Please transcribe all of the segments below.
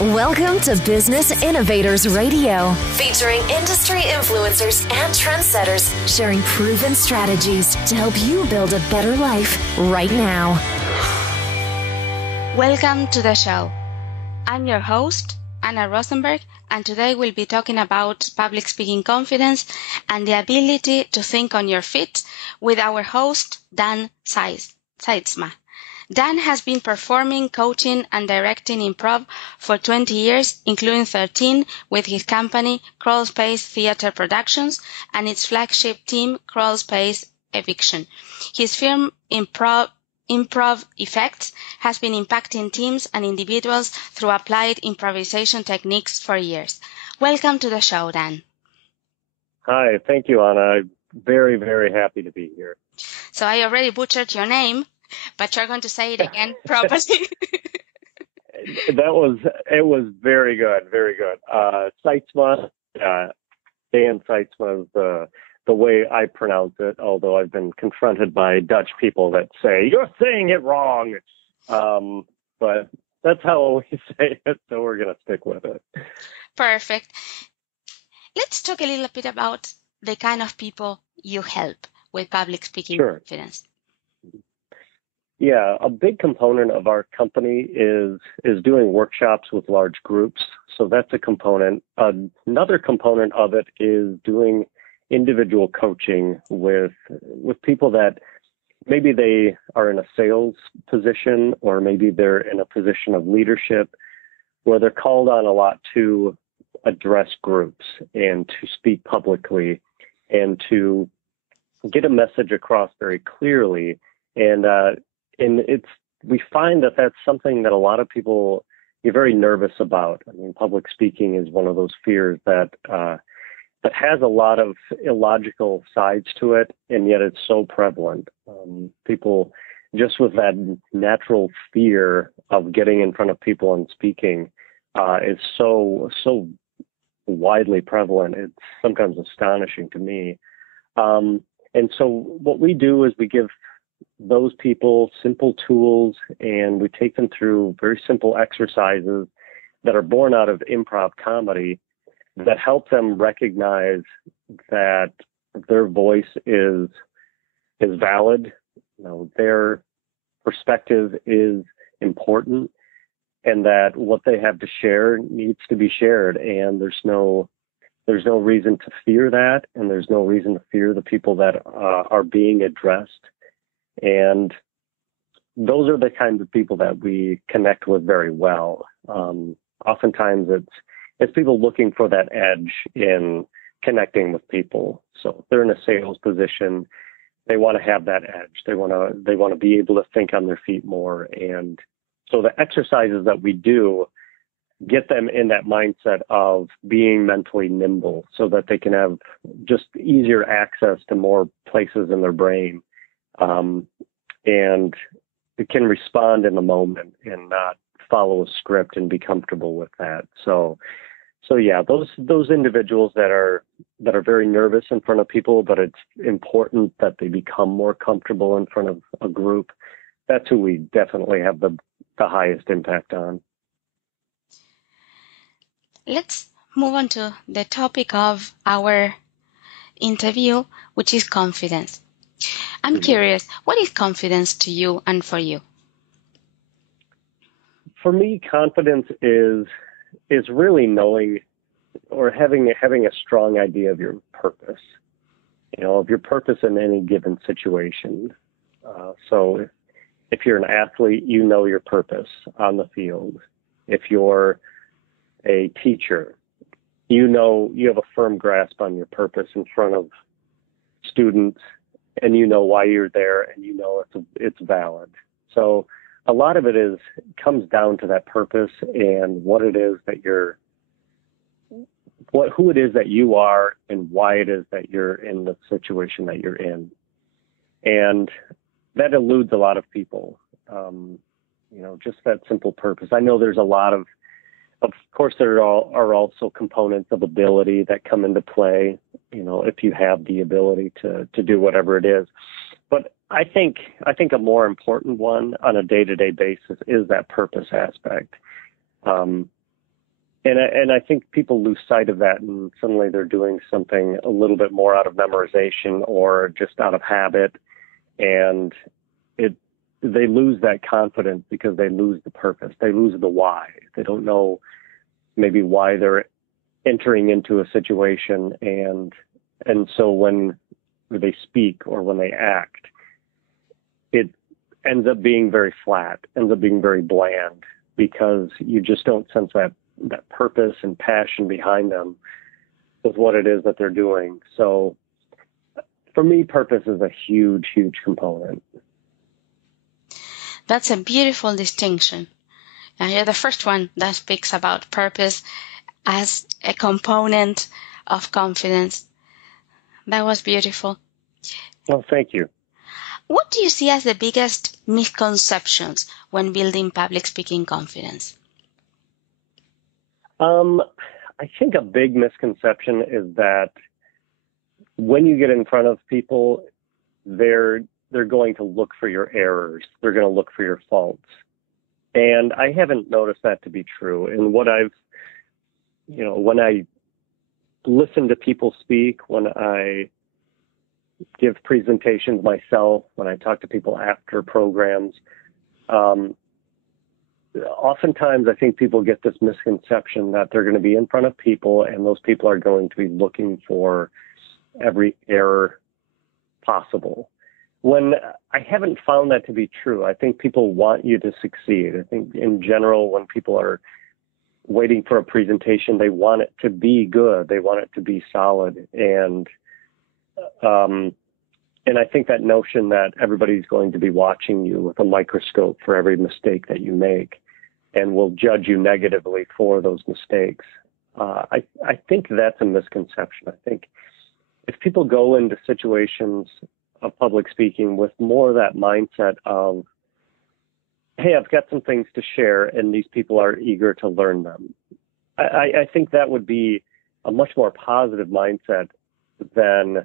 Welcome to Business Innovators Radio, featuring industry influencers and trendsetters sharing proven strategies to help you build a better life right now. Welcome to the show. I'm your host, Ana Rosenberg, and today we'll be talking about public speaking confidence and the ability to think on your feet with our host, Dann Sytsma. Dan has been performing, coaching, and directing improv for 20 years, including 13 with his company, Crawlspace Theatre Productions, and its flagship team, Crawlspace Eviction. His firm, Improv Effects, has been impacting teams and individuals through applied improvisation techniques for years. Welcome to the show, Dan. Hi, thank you, Ana. I'm very, very happy to be here. So I already butchered your name, but you're going to say it again properly. It was very good, very good. Sytsma, Dan Sytsma is the way I pronounce it, although I've been confronted by Dutch people that say, you're saying it wrong. But that's how we say it, so we're going to stick with it. Perfect. Let's talk a little bit about the kind of people you help with public speaking confidence. Yeah, a big component of our company is doing workshops with large groups. So that's a component. Another component of it is doing individual coaching with people that maybe they are in a sales position or maybe they're in a position of leadership where they're called on a lot to address groups and to speak publicly and to get a message across very clearly. And we find that that's something that a lot of people get very nervous about. I mean, public speaking is one of those fears that has a lot of illogical sides to it, and yet it's so prevalent. People just with that natural fear of getting in front of people and speaking is so widely prevalent. It's sometimes astonishing to me. And so what we do is we give those people simple tools, and we take them through very simple exercises that are born out of improv comedy that help them recognize that their voice is valid, their perspective is important, and that what they have to share needs to be shared. And there's no reason to fear that, and there's no reason to fear the people that are being addressed. And those are the kinds of people that we connect with very well. Oftentimes it's people looking for that edge in connecting with people. So if they're in a sales position, they want to have that edge. They want to be able to think on their feet more. And so the exercises that we do get them in that mindset of being mentally nimble so that they can have just easier access to more places in their brain. And it can respond in the moment and not follow a script and be comfortable with that. So yeah, those individuals that are very nervous in front of people, but it's important that they become more comfortable in front of a group. That's who we definitely have the highest impact on. Let's move on to the topic of our interview, which is confidence. I'm curious, what is confidence to you and for you? For me, confidence is really knowing or having a strong idea of your purpose, of your purpose in any given situation. So if you're an athlete, you know your purpose on the field. If you're a teacher, you have a firm grasp on your purpose in front of students, and you know why you're there, and you know it's valid. So a lot of it comes down to that purpose and what it is that who it is that you are, and why it is that you're in the situation that you're in. And that eludes a lot of people. Just that simple purpose. I know there's a lot of course, there are also components of ability that come into play, if you have the ability to do whatever it is. But I think a more important one on a day-to-day basis is that purpose aspect. And I think people lose sight of that, and suddenly they're doing something a little bit more out of memorization or just out of habit, and they lose that confidence because they lose the purpose. They lose the why. They don't know maybe why they're entering into a situation, and so when they speak or when they act, it ends up being very flat, ends up being very bland, because you just don't sense that purpose and passion behind them with what it is that they're doing. So for me, purpose is a huge, huge component. That's a beautiful distinction. And you're the first one that speaks about purpose as a component of confidence. That was beautiful. Well, thank you. What do you see as the biggest misconceptions when building public speaking confidence? I think a big misconception is that when you get in front of people, they're going to look for your errors. They're going to look for your faults. And I haven't noticed that to be true. And when I listen to people speak, when I give presentations myself, when I talk to people after programs, oftentimes I think people get this misconception that they're going to be in front of people and those people are going to be looking for every error possible. When I haven't found that to be true. I think people want you to succeed. I think in general, when people are waiting for a presentation, they want it to be good. They want it to be solid. And I think that notion that everybody's going to be watching you with a microscope for every mistake that you make and will judge you negatively for those mistakes, I think that's a misconception. I think if people go into situations of public speaking with more of that mindset of, hey, I've got some things to share and these people are eager to learn them, I think that would be a much more positive mindset than,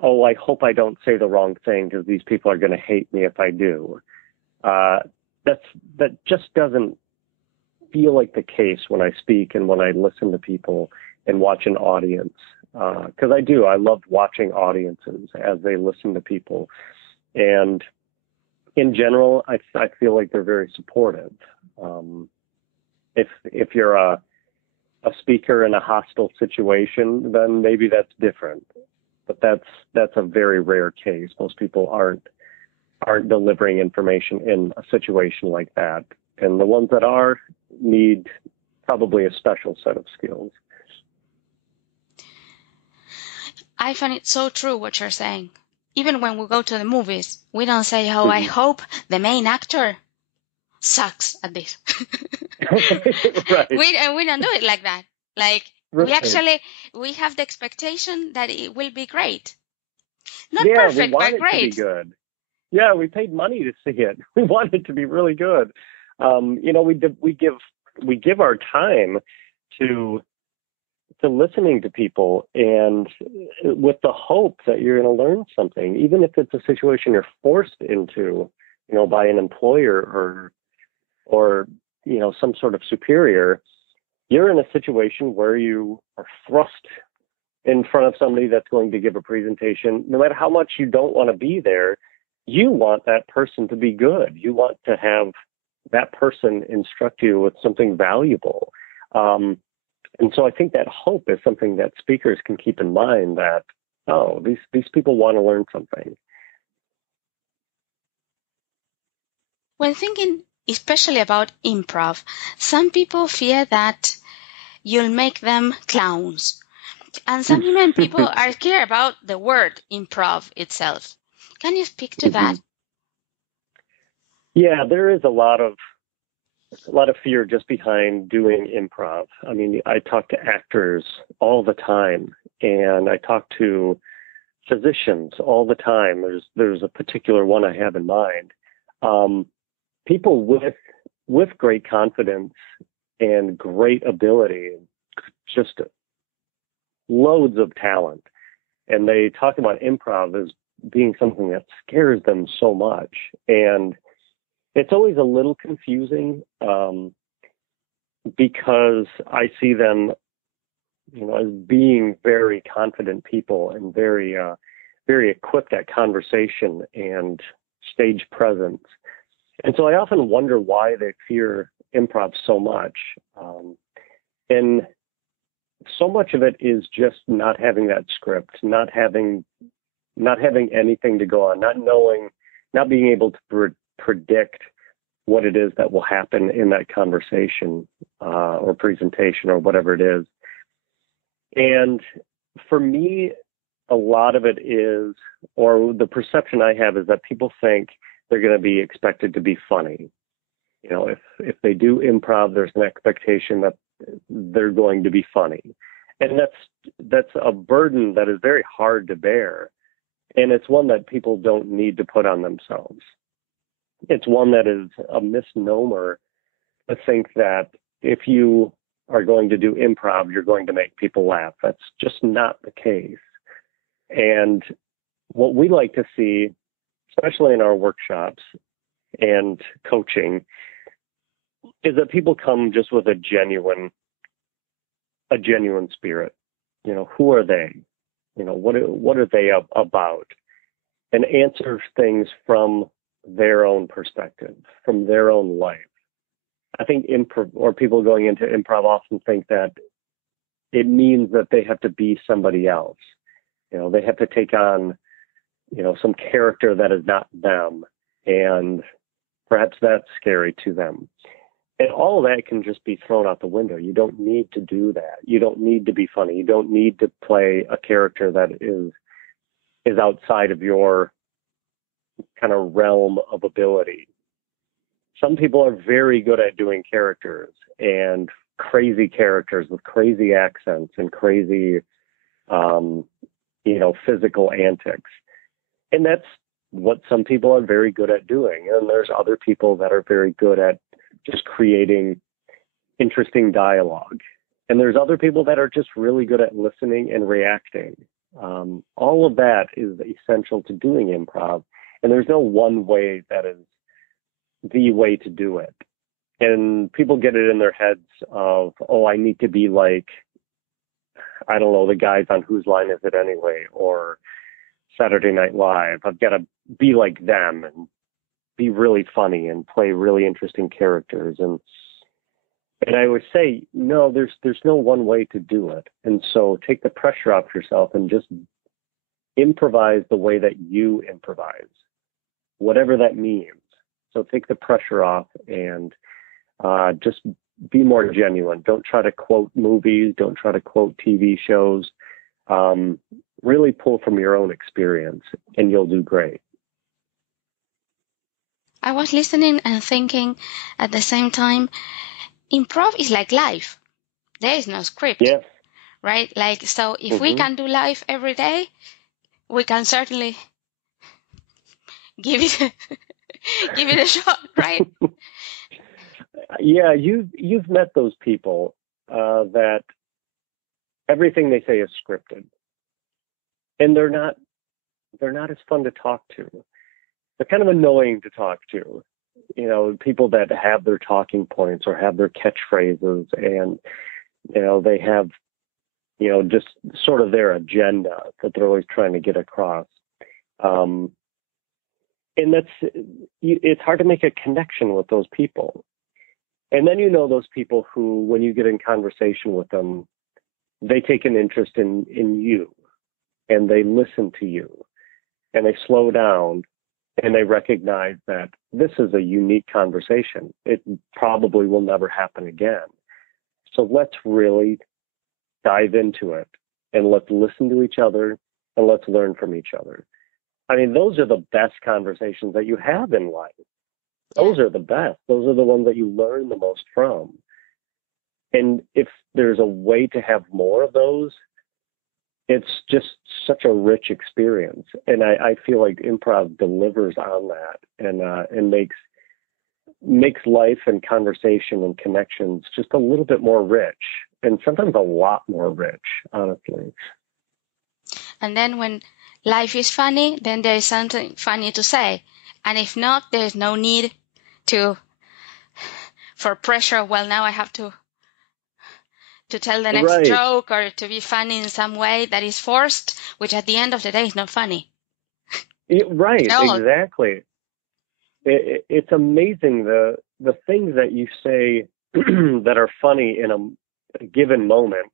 oh, I hope I don't say the wrong thing because these people are going to hate me if I do. That just doesn't feel like the case when I speak and when I listen to people and watch an audience. Because I love watching audiences as they listen to people. And in general, I feel like they're very supportive. If you're a speaker in a hostile situation, then maybe that's different. But that's a very rare case. Most people aren't delivering information in a situation like that. And the ones that are need probably a special set of skills. I find it so true what you're saying. Even when we go to the movies, we don't say, oh, I hope the main actor sucks at this. Right. We don't do it like that. Like, right. we have the expectation that it will be great. Not yeah, perfect, we want but it great. To be good. Yeah, we paid money to see it. We want it to be really good. We give our time to listening to people, and with the hope that you're going to learn something, even if it's a situation you're forced into, by an employer or some sort of superior. You're in a situation where you are thrust in front of somebody that's going to give a presentation. No matter how much you don't want to be there, you want that person to be good. You want to have that person instruct you with something valuable. And so I think that hope is something that speakers can keep in mind, that, oh, these people want to learn something. When thinking especially about improv, some people fear that you'll make them clowns. And some even people are scared about the word improv itself. Can you speak to that? Yeah, there is a lot of fear just behind doing improv. I mean, I talk to actors all the time, and I talk to physicians all the time. There's a particular one I have in mind. People with great confidence and great ability, just loads of talent, and they talk about improv as being something that scares them so much, and it's always a little confusing. because I see them, as being very confident people and very, very equipped at conversation and stage presence. And so I often wonder why they fear improv so much. And so much of it is just not having that script, not having anything to go on, not being able to predict what it is that will happen in that conversation or presentation or whatever it is. And for me, a lot of it is, or the perception I have is that people think they're going to be expected to be funny. If they do improv, there's an expectation that they're going to be funny. And that's a burden that is very hard to bear. And it's one that people don't need to put on themselves. It's one that is a misnomer to think that if you are going to do improv, you're going to make people laugh. That's just not the case. And what we like to see, especially in our workshops and coaching, is that people come just with a genuine spirit. Who are they? What are they about? And answer things from their own perspective, from their own life. I think people going into improv often think that it means that they have to be somebody else. They have to take on, some character that is not them. And perhaps that's scary to them. And all of that can just be thrown out the window. You don't need to do that. You don't need to be funny. You don't need to play a character that is outside of your kind of realm of ability. Some people are very good at doing characters and crazy characters with crazy accents and crazy, physical antics. And that's what some people are very good at doing. And there's other people that are very good at just creating interesting dialogue. And there's other people that are just really good at listening and reacting. All of that is essential to doing improv. And there's no one way that is the way to do it. And people get it in their heads of, I need to be like, I don't know, the guys on Whose Line Is It Anyway? Or Saturday Night Live. I've got to be like them and be really funny and play really interesting characters. And I would say, no, there's no one way to do it. And so take the pressure off yourself and just improvise the way that you improvise, whatever that means. So take the pressure off and just be more genuine. Don't try to quote movies. Don't try to quote TV shows. Really pull from your own experience and you'll do great. I was listening and thinking at the same time, improv is like life. There is no script, yeah. Right? So if we can do life every day, we can certainly give it a shot, right? Yeah, you've met those people that everything they say is scripted, and they're not as fun to talk to. They're kind of annoying to talk to. People that have their talking points or have their catchphrases, and they have just sort of their agenda that they're always trying to get across. And it's hard to make a connection with those people. And then those people who, when you get in conversation with them, they take an interest in you, and they listen to you, and they slow down, and they recognize that this is a unique conversation. It probably will never happen again. So let's really dive into it, and let's listen to each other, and let's learn from each other. I mean, those are the best conversations that you have in life. Those are the best. Those are the ones that you learn the most from. And if there's a way to have more of those, it's just such a rich experience. And I feel like improv delivers on that and makes life and conversation and connections just a little bit more rich, and sometimes a lot more rich, honestly. And then when life is funny, then there is something funny to say. And if not, there's no need for pressure. Well, now I have to to tell the next joke or to be funny in some way that is forced, which at the end of the day is not funny. Right, No. Exactly. It's amazing the things that you say that are funny in a given moment,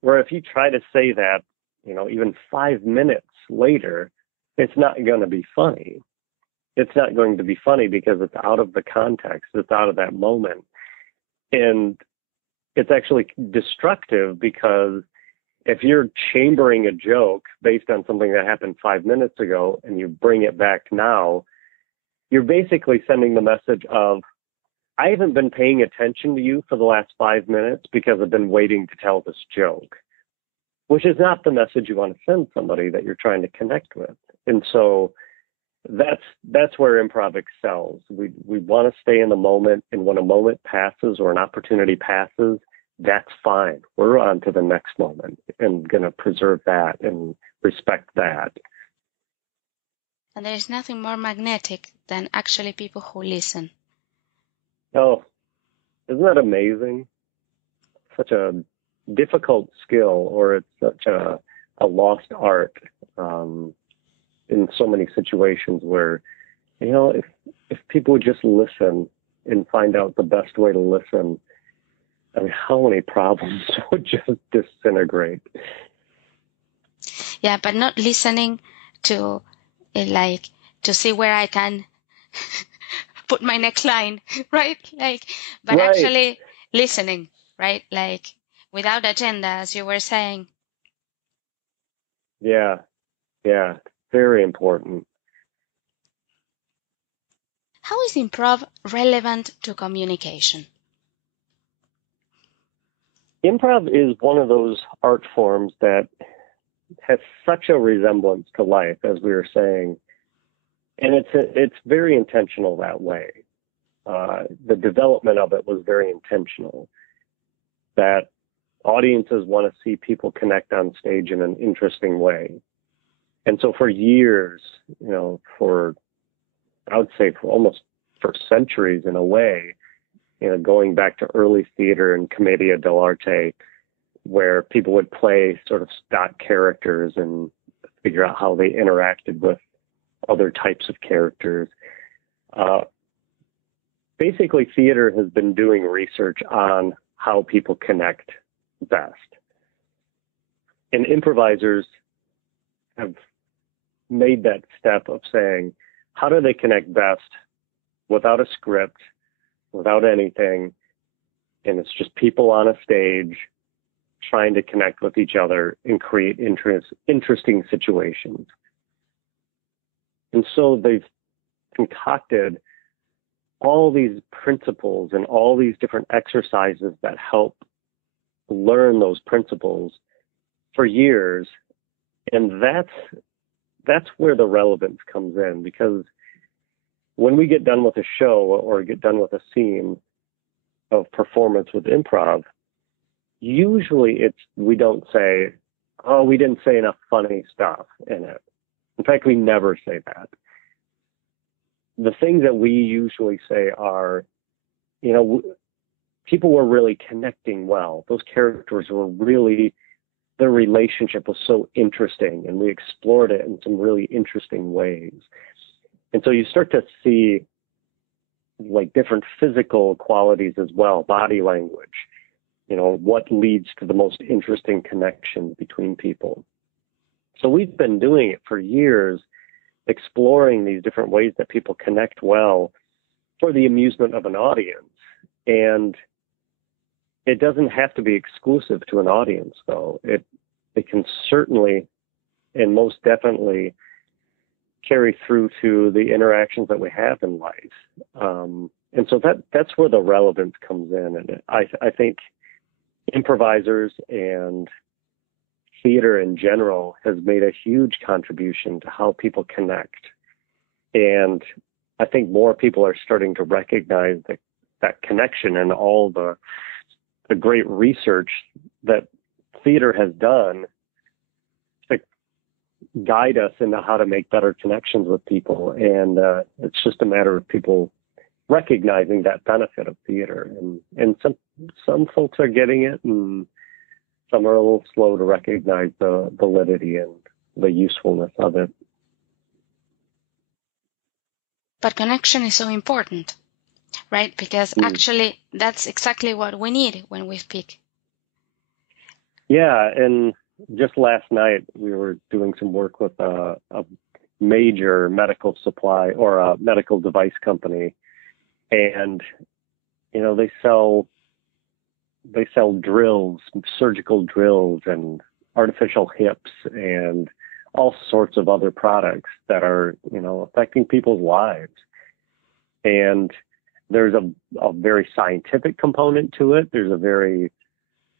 where if you try to say that, even 5 minutes later, it's not going to be funny. It's not going to be funny because it's out of the context. It's out of that moment. And it's actually destructive, because if you're chambering a joke based on something that happened 5 minutes ago and you bring it back now, you're basically sending the message of, I haven't been paying attention to you for the last 5 minutes because I've been waiting to tell this joke, which is not the message you want to send somebody that you're trying to connect with. And so that's where improv excels. We want to stay in the moment, and when a moment passes or an opportunity passes, that's fine. We're on to the next moment and going to preserve that and respect that. And there is nothing more magnetic than actually people who listen. Oh, isn't that amazing? Such a difficult skill, or it's such a lost art in so many situations where, if people would just listen and find out the best way to listen, I mean, how many problems would just disintegrate? Yeah, but not listening to to see where I can put my next line, right? But actually listening, right? Without agenda, as you were saying. Yeah, very important. How is improv relevant to communication? Improv is one of those art forms that has such a resemblance to life, as we were saying, and it's very intentional that way. The development of it was very intentional, that audiences want to see people connect on stage in an interesting way. And so for years, I would say for centuries in a way, going back to early theater and commedia dell'arte, where people would play sort of stock characters and figure out how they interacted with other types of characters. Basically, theater has been doing research on how people connect best. And improvisers have made that step of saying, how do they connect best without a script, without anything, and it's just people on a stage trying to connect with each other and create interesting situations. And so they've concocted all these principles and all these different exercises that help learn those principles for years. And that's where the relevance comes in, because when we get done with a show or get done with a scene of performance with improv, usually we don't say, oh, we didn't say enough funny stuff in it. In fact, we never say that. The things that we usually say are, people were really connecting well. Those characters were really, their relationship was so interesting, and we explored it in some really interesting ways. And so you start to see different physical qualities as well, body language, what leads to the most interesting connections between people. So we've been doing it for years, exploring these different ways that people connect well for the amusement of an audience. And it doesn't have to be exclusive to an audience, though. It can certainly and most definitely carry through to the interactions that we have in life. And so that's where the relevance comes in. And I think improvisers and theater in general has made a huge contribution to how people connect. And I think more people are starting to recognize that connection and all the great research that theater has done to guide us into how to make better connections with people. And it's just a matter of people recognizing that benefit of theater. And some folks are getting it, and some are a little slow to recognize the validity and the usefulness of it. But connection is so important, right? Because actually that's exactly what we need when we speak. Yeah, and just last night we were doing some work with a major medical supply or a medical device company, and they sell drills, surgical drills, and artificial hips, and all sorts of other products that are affecting people's lives. And there's a very scientific component to it. There's a very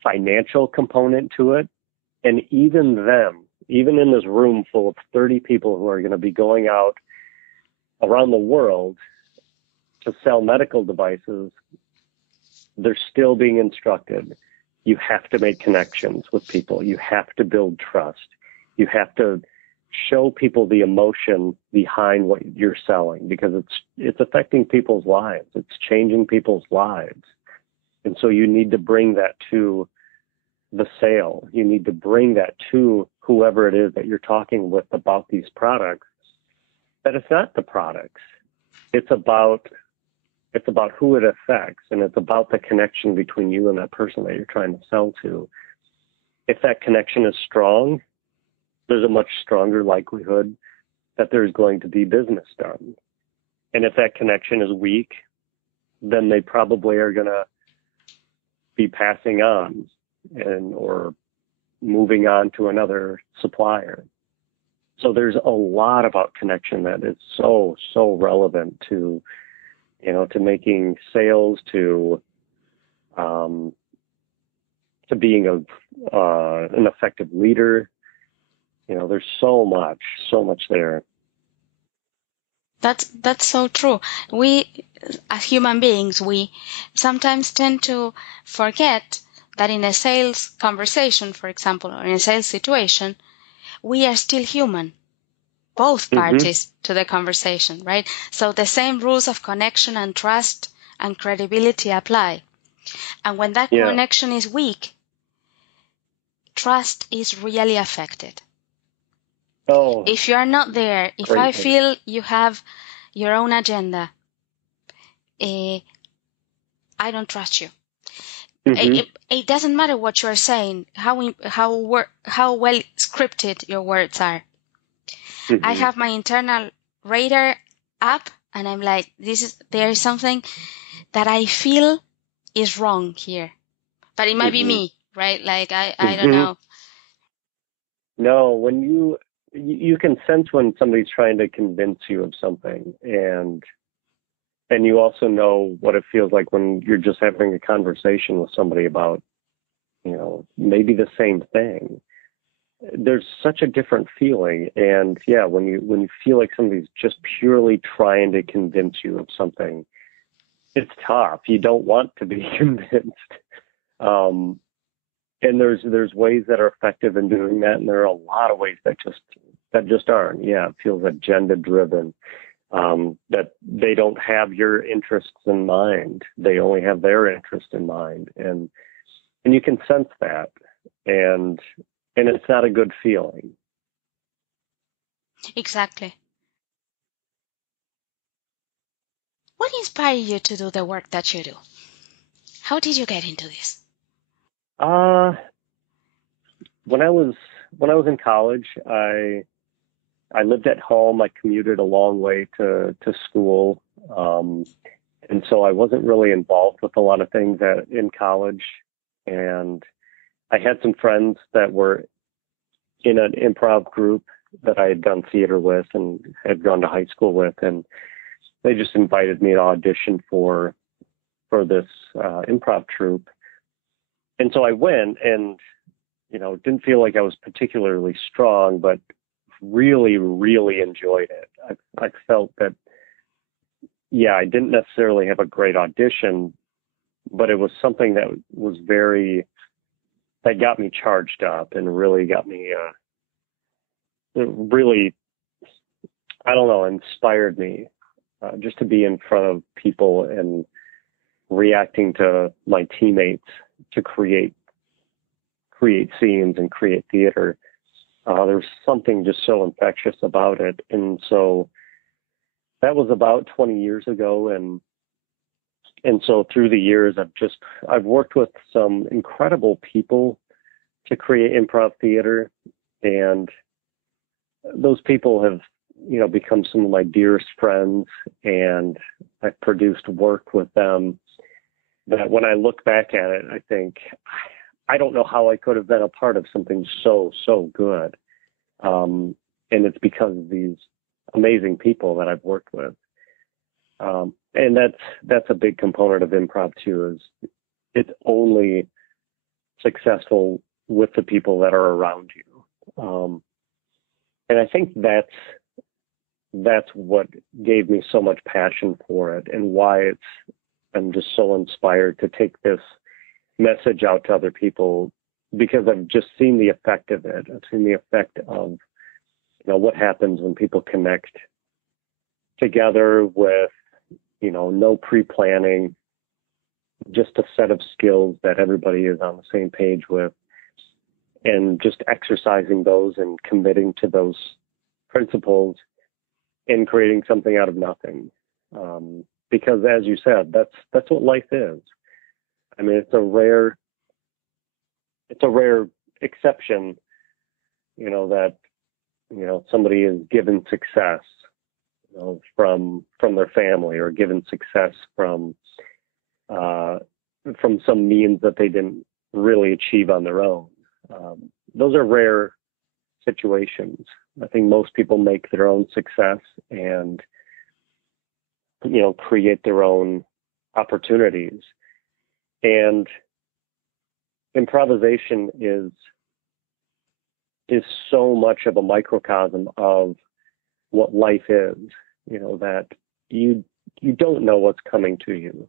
financial component to it. And even in this room full of 30 people who are going to be going out around the world to sell medical devices, they're still being instructed. You have to make connections with people. You have to build trust. You have to show people the emotion behind what you're selling, because it's affecting people's lives. It's changing people's lives. And so you need to bring that to the sale. You need to bring that to whoever it is that you're talking with about these products, that it's not the products. It's about who it affects, and it's about the connection between you and that person that you're trying to sell to. If that connection is strong, there's a much stronger likelihood that there's going to be business done. And if that connection is weak, then they probably are going to be passing on or moving on to another supplier. So there's a lot about connection that is so relevant to making sales, to being an effective leader. There's so much there. That's so true. We, as human beings, we sometimes tend to forget that in a sales conversation, for example, or in a sales situation, we are still human. Both parties to the conversation, right? So the same rules of connection and trust and credibility apply. And when that connection is weak, trust is really affected. Oh, if you are not there, if I feel you have your own agenda, I don't trust you. It doesn't matter what you are saying, how well scripted your words are. I have my internal radar up, and I'm like, there is something that I feel is wrong here, but it might be me, right? Like I don't know. No, when you can sense when somebody's trying to convince you of something, and you also know what it feels like when you're just having a conversation with somebody about, maybe the same thing. There's such a different feeling. And when you feel like somebody's just purely trying to convince you of something, it's tough. You don't want to be convinced. And there's ways that are effective in doing that, and there are a lot of ways that just aren't. Yeah, it feels agenda driven. That they don't have your interests in mind. They only have their interest in mind. And you can sense that. And it's not a good feeling. Exactly. What inspired you to do the work that you do? How did you get into this? When I was in college, I lived at home. I commuted a long way to school. And so I wasn't really involved with a lot of things in college. And I had some friends that were in an improv group that I had done theater with and had gone to high school with. And they just invited me to audition for this improv troupe. And so I went, and, didn't feel like I was particularly strong, but really, really enjoyed it. I felt that, I didn't necessarily have a great audition, but it was something that got me charged up and really got me, inspired me just to be in front of people and reacting to my teammates to create scenes and create theater. There's something just so infectious about it. And so that was about 20 years ago. And so through the years, I've worked with some incredible people to create improv theater. And those people have, become some of my dearest friends, and I've produced work with them that when I look back at it, I think, I don't know how I could have been a part of something so, so good. And it's because of these amazing people that I've worked with. And that's a big component of improv too, is it's only successful with the people that are around you. And I think that's what gave me so much passion for it, and why I'm just so inspired to take this message out to other people, because I've just seen the effect of it. I've seen the effect of, what happens when people connect together with, no pre-planning, just a set of skills that everybody is on the same page with, and just exercising those and committing to those principles and creating something out of nothing. Because as you said, that's what life is. I mean, it's a rare exception, that, somebody is given success, from their family, or given success from some means that they didn't really achieve on their own. Those are rare situations. I think most people make their own success and, create their own opportunities. And improvisation is so much of a microcosm of what life is, that you don't know what's coming to you.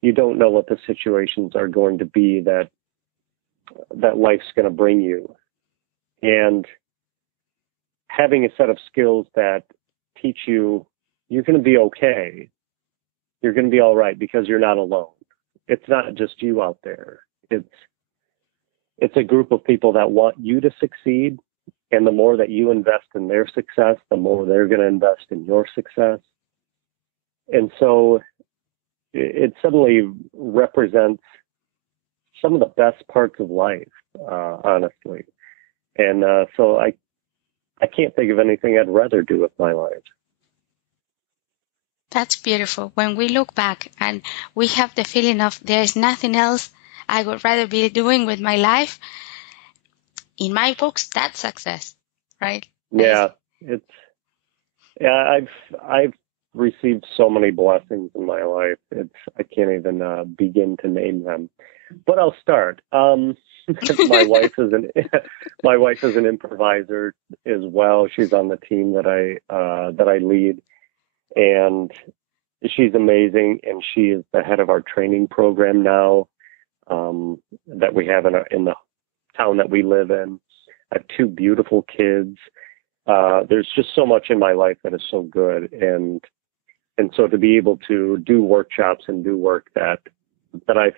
You don't know what the situations are going to be that life's going to bring you. And having a set of skills that teach you, you're going to be okay. You're going to be all right, because you're not alone. It's not just you out there. It's a group of people that want you to succeed. And the more that you invest in their success, the more they're going to invest in your success. And so it suddenly represents some of the best parts of life, honestly. And so I can't think of anything I'd rather do with my life. That's beautiful. When we look back and we have the feeling of there is nothing else I would rather be doing with my life, in my books, that's success, right? Yeah, I've received so many blessings in my life. I can't even begin to name them. But I'll start. My wife is an improviser as well. She's on the team that I lead, and she's amazing. And she is the head of our training program now, that we have in the town that we live in. I have two beautiful kids. There's just so much in my life that is so good, and so to be able to do workshops and do work that I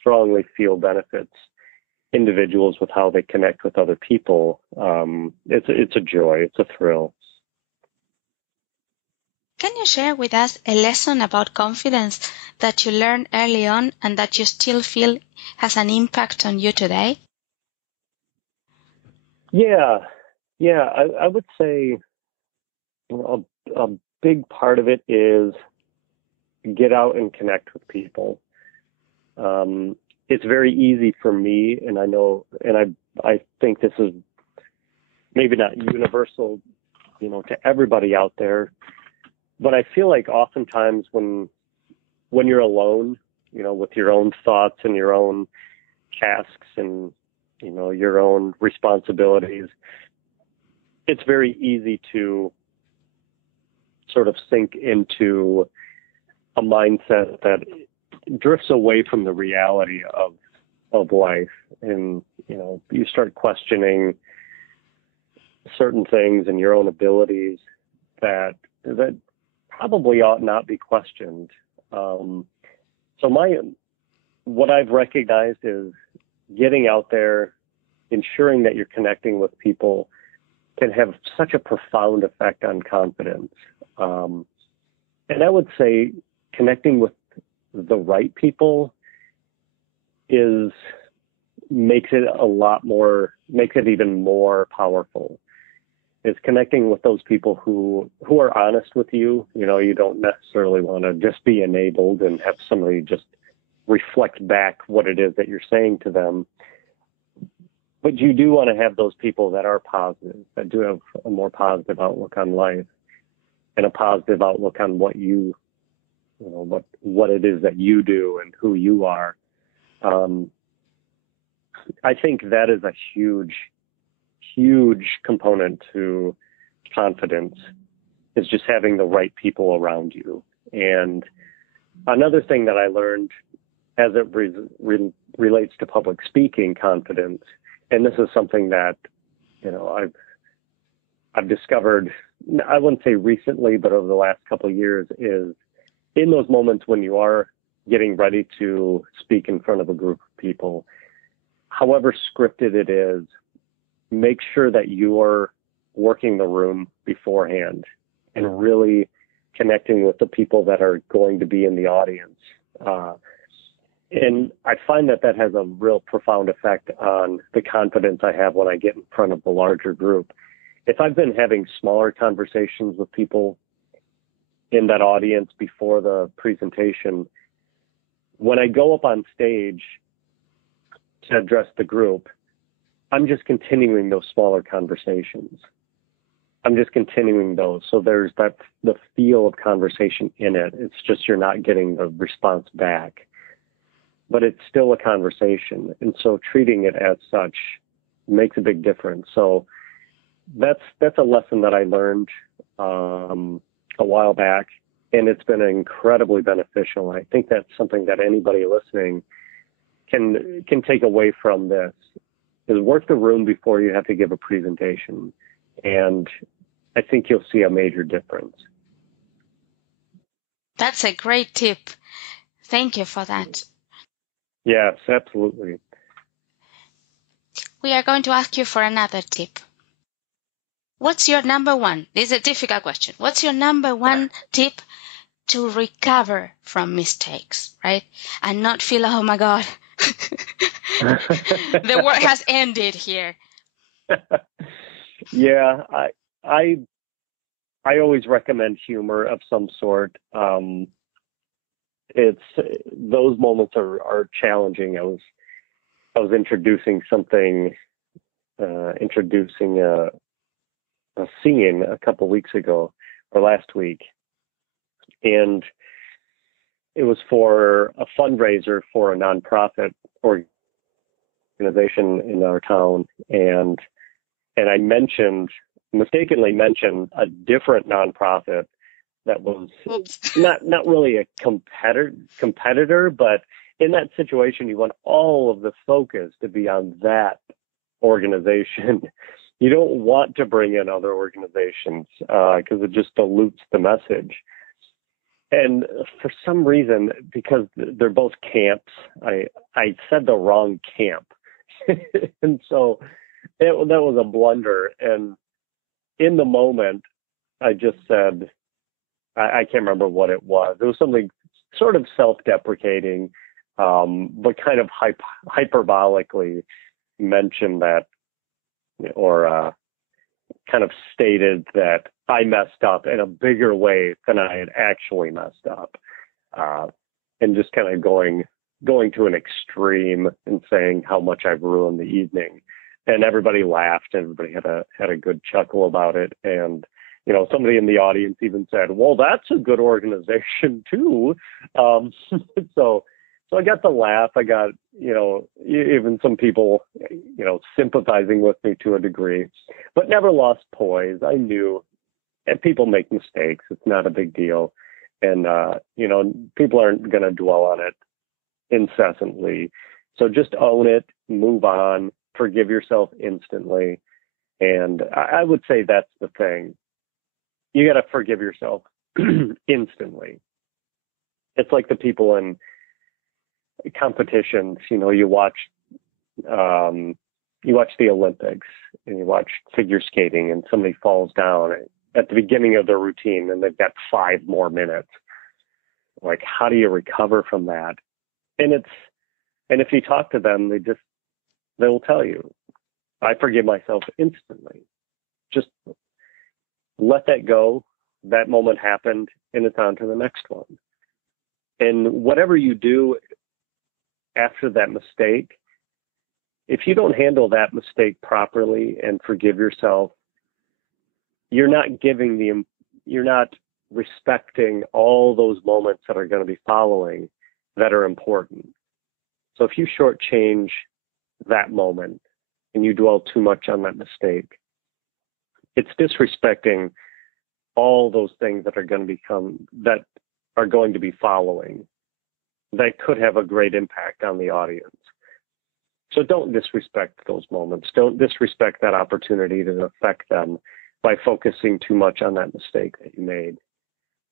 strongly feel benefits individuals with how they connect with other people, it's a joy, it's a thrill. Can you share with us a lesson about confidence that you learned early on and that you still feel has an impact on you today? Yeah. I would say a big part of it is get out and connect with people. It's very easy for me, and I know, and I think this is maybe not universal, to everybody out there, but I feel like oftentimes when you're alone, with your own thoughts and your own tasks and, your own responsibilities, it's very easy to sort of sink into a mindset that drifts away from the reality of life. And, you start questioning certain things and your own abilities that probably ought not be questioned. So what I've recognized is getting out there, ensuring that you're connecting with people can have such a profound effect on confidence. And I would say connecting with the right people makes it even more powerful. Is connecting with those people who are honest with you. You don't necessarily want to just be enabled and have somebody just reflect back what it is that you're saying to them. But you do want to have those people that are positive, that do have a more positive outlook on life and a positive outlook on what what it is that you do and who you are. I think that is a huge component to confidence, is just having the right people around you. And another thing that I learned as it relates to public speaking confidence, and this is something that, I've discovered, I wouldn't say recently, but over the last couple of years, is in those moments when you are getting ready to speak in front of a group of people, however scripted it is, make sure that you're working the room beforehand and really connecting with the people that are going to be in the audience. And I find that has a real profound effect on the confidence I have when I get in front of the larger group. If I've been having smaller conversations with people in that audience before the presentation, when I go up on stage to address the group, I'm just continuing those smaller conversations. I'm just continuing those. So there's the feel of conversation in it. It's just you're not getting the response back, but it's still a conversation. And so treating it as such makes a big difference. So that's a lesson that I learned a while back, and it's been incredibly beneficial. I think that's something that anybody listening can take away from this, is work the room before you have to give a presentation. And I think you'll see a major difference. That's a great tip. Thank you for that. Yes, absolutely. We are going to ask you for another tip. What's your number one? This is a difficult question. What's your number one tip to recover from mistakes, right? And not feel, oh my God, the work has ended here. Yeah, I always recommend humor of some sort. It's those moments are challenging. I was introducing a scene a couple weeks ago or last week, and it was for a fundraiser for a nonprofit organization in our town, and I mistakenly mentioned a different nonprofit that was not really a competitor, but in that situation, you want all of the focus to be on that organization. You don't want to bring in other organizations because it just dilutes the message. And for some reason, because they're both camps, I said the wrong camp. And so that was a blunder. And in the moment, I just said, I can't remember what it was. It was something sort of self-deprecating, but kind of hyperbolically mentioned that, or kind of stated that I messed up in a bigger way than I had actually messed up, and just kind of going to an extreme and saying how much I've ruined the evening. And everybody laughed. Everybody had a good chuckle about it. And somebody in the audience even said, "Well, that's a good organization too." So I got the laugh. I got, even some people, sympathizing with me to a degree, but never lost poise. I knew, and people make mistakes. It's not a big deal. And, people aren't going to dwell on it incessantly. So just own it, move on, forgive yourself instantly. And I would say that's the thing. You got to forgive yourself instantly. It's like the people in competitions. You watch the Olympics and you watch figure skating, and somebody falls down at the beginning of their routine and they've got 5 more minutes. Like, how do you recover from that? And if you talk to them, they will tell you, I forgive myself instantly. Just let that go. That moment happened, and it's on to the next one. And whatever you do after that mistake, if you don't handle that mistake properly and forgive yourself, you're not respecting all those moments that are going to be following that are important. So if you shortchange that moment and you dwell too much on that mistake, it's disrespecting all those things that are going to be following that could have a great impact on the audience. So don't disrespect those moments. Don't disrespect that opportunity to affect them by focusing too much on that mistake that you made.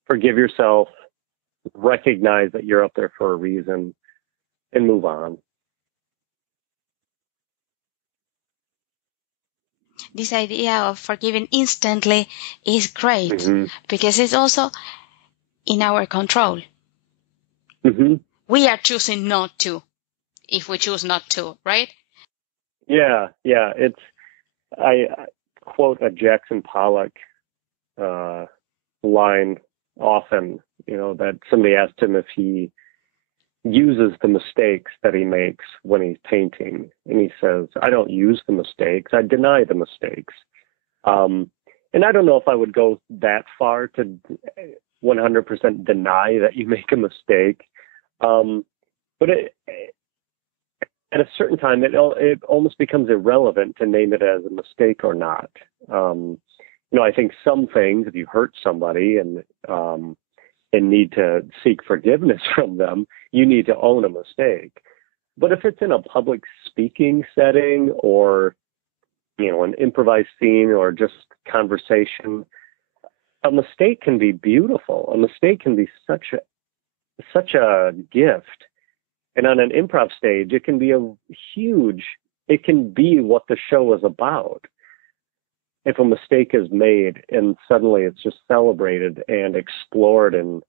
Forgive yourself, recognize that you're up there for a reason, and move on. This idea of forgiving instantly is great because it's also in our control. Mm-hmm. We are choosing not to, if we choose not to, right? Yeah. I quote a Jackson Pollock line often, that somebody asked him if he uses the mistakes that he makes when he's painting. And he says, I don't use the mistakes. I deny the mistakes. And I don't know if I would go that far to 100% deny that you make a mistake. But at a certain time, it almost becomes irrelevant to name it as a mistake or not. I think some things, if you hurt somebody and need to seek forgiveness from them, you need to own a mistake. But if it's in a public speaking setting or, an improvised scene or just conversation, a mistake can be beautiful. A mistake can be such a gift. And on an improv stage, it can be it can be what the show is about. If a mistake is made and suddenly it's just celebrated and explored and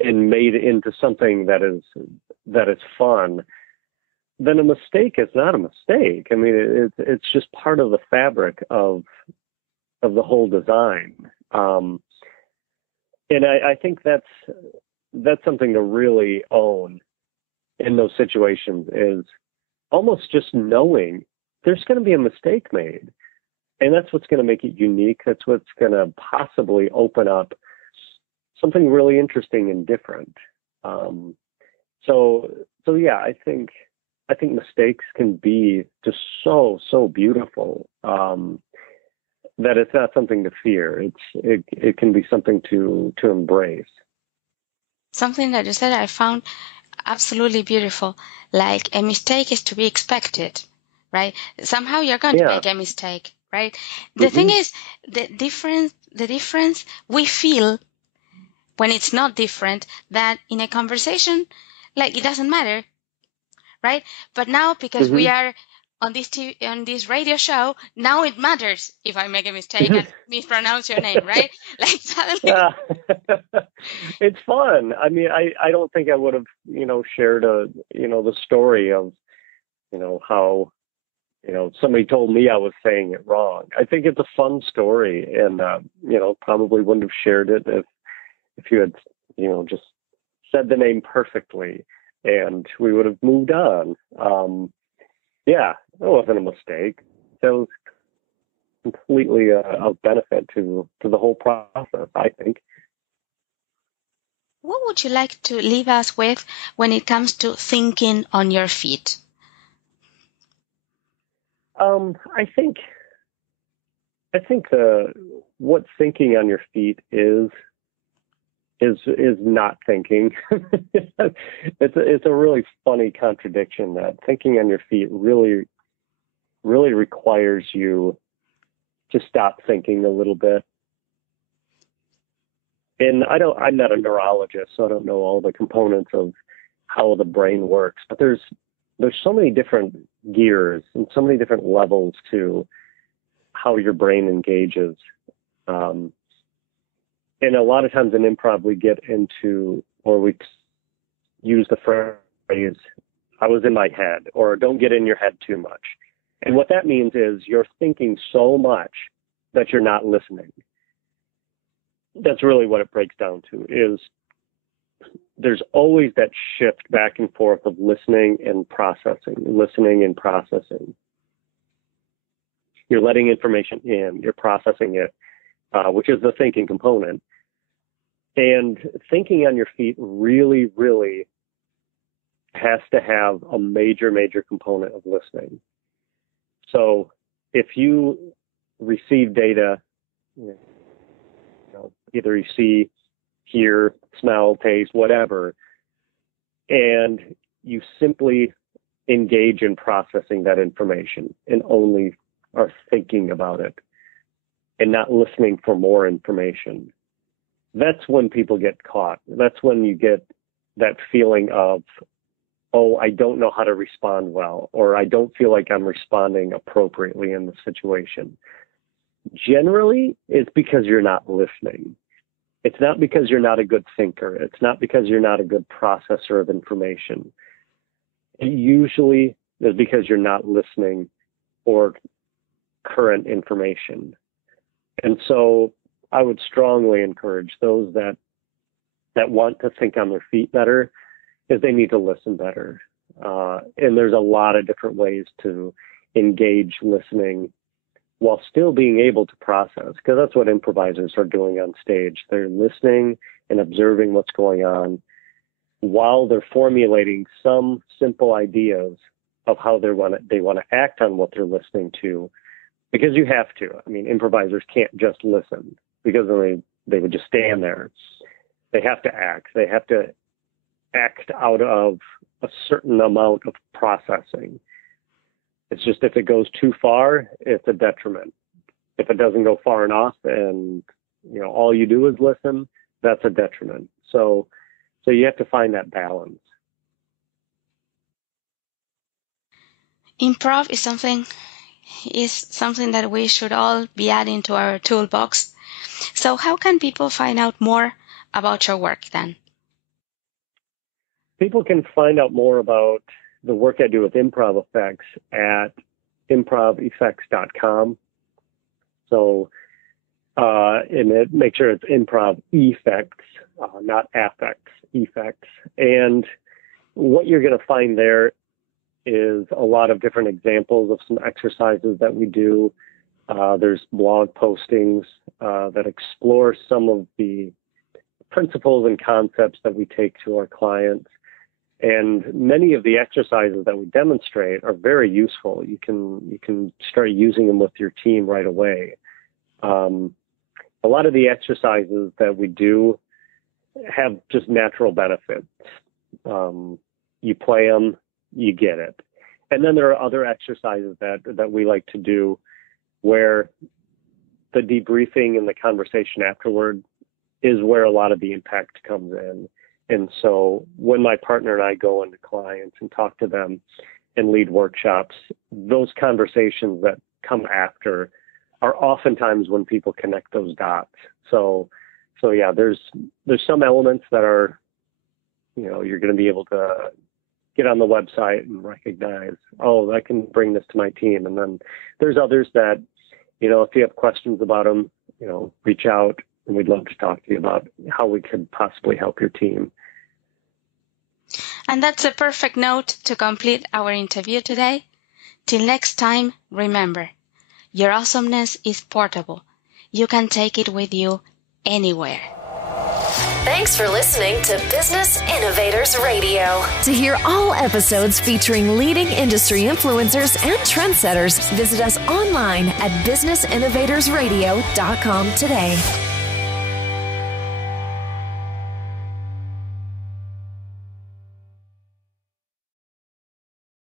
made into something that is fun, then a mistake is not a mistake. I mean, it's just part of the fabric of the whole design. And I think that's something to really own in those situations, is almost just knowing there's going to be a mistake made. And that's what's going to make it unique. That's what's going to possibly open up something really interesting and different. So yeah, I think mistakes can be just so beautiful, that it's not something to fear. It can be something to embrace. Something that you said I found absolutely beautiful. Like, a mistake is to be expected, right? Somehow you're going to make a mistake, right? The thing is, the difference we feel when it's not different, that in a conversation, like, it doesn't matter, right? But now, because we are on this radio show, now it matters if I make a mistake and mispronounce your name, right? Like, suddenly. It's fun. I mean, I don't think I would have, shared the story of, how, somebody told me I was saying it wrong. I think it's a fun story, and, probably wouldn't have shared it if you had, just said the name perfectly, and we would have moved on. Yeah, it wasn't a mistake. It was completely of benefit to the whole process, I think. What would you like to leave us with when it comes to thinking on your feet? I think what thinking on your feet is not thinking. It's a really funny contradiction, that thinking on your feet really requires you to stop thinking a little bit. And I'm not a neurologist, so I don't know all the components of how the brain works. But there's so many different gears and so many different levels to how your brain engages. And a lot of times in improv, we get into, or we use the phrase, I was in my head, or don't get in your head too much. And what that means is you're thinking so much that you're not listening. That's really what it breaks down to, is there's always that shift back and forth of listening and processing. You're letting information in, you're processing it, which is the thinking component. And thinking on your feet really, really has to have a major, major component of listening. So if you receive data, either you see, hear, smell, taste, whatever, and you simply engage in processing that information and only are thinking about it and not listening for more information, that's when people get caught. That's when you get that feeling of, oh, I don't know how to respond well, or I don't feel like I'm responding appropriately in the situation. Generally, it's because you're not listening. It's not because you're not a good thinker. It's not because you're not a good processor of information. It usually is because you're not listening for current information. And so I would strongly encourage those that want to think on their feet better, is they need to listen better. And there's a lot of different ways to engage listening while still being able to process, because that's what improvisers are doing on stage. They're listening and observing what's going on while they're formulating some simple ideas of how they want to act on what they're listening to, because you have to. I mean, improvisers can't just listen, because then they would just stand there. They have to act. They have to act out of a certain amount of processing. It's just, if it goes too far, it's a detriment. If it doesn't go far enough and, all you do is listen, that's a detriment. So you have to find that balance. Improv is something that we should all be adding to our toolbox. So how can people find out more about your work then? People can find out more about the work I do with Improv Effects at improveffects.com. So, and make sure it's Improv Effects, not affects, effects. And what you're going to find there is a lot of different examples of some exercises that we do. There's blog postings that explore some of the principles and concepts that we take to our clients. And many of the exercises that we demonstrate are very useful. You can start using them with your team right away. A lot of the exercises that we do have just natural benefits. You play them, you get it. And then there are other exercises that we like to do where the debriefing and the conversation afterward is where a lot of the impact comes in. And so when my partner and I go into clients and talk to them and lead workshops, those conversations that come after are oftentimes when people connect those dots. So yeah, there's some elements that are, you're going to be able to get on the website and recognize, oh, I can bring this to my team. And then there's others that, if you have questions about them, reach out. And we'd love to talk to you about how we could possibly help your team. And that's a perfect note to complete our interview today. Till next time, remember, your awesomeness is portable. You can take it with you anywhere. Thanks for listening to Business Innovators Radio. To hear all episodes featuring leading industry influencers and trendsetters, visit us online at businessinnovatorsradio.com today.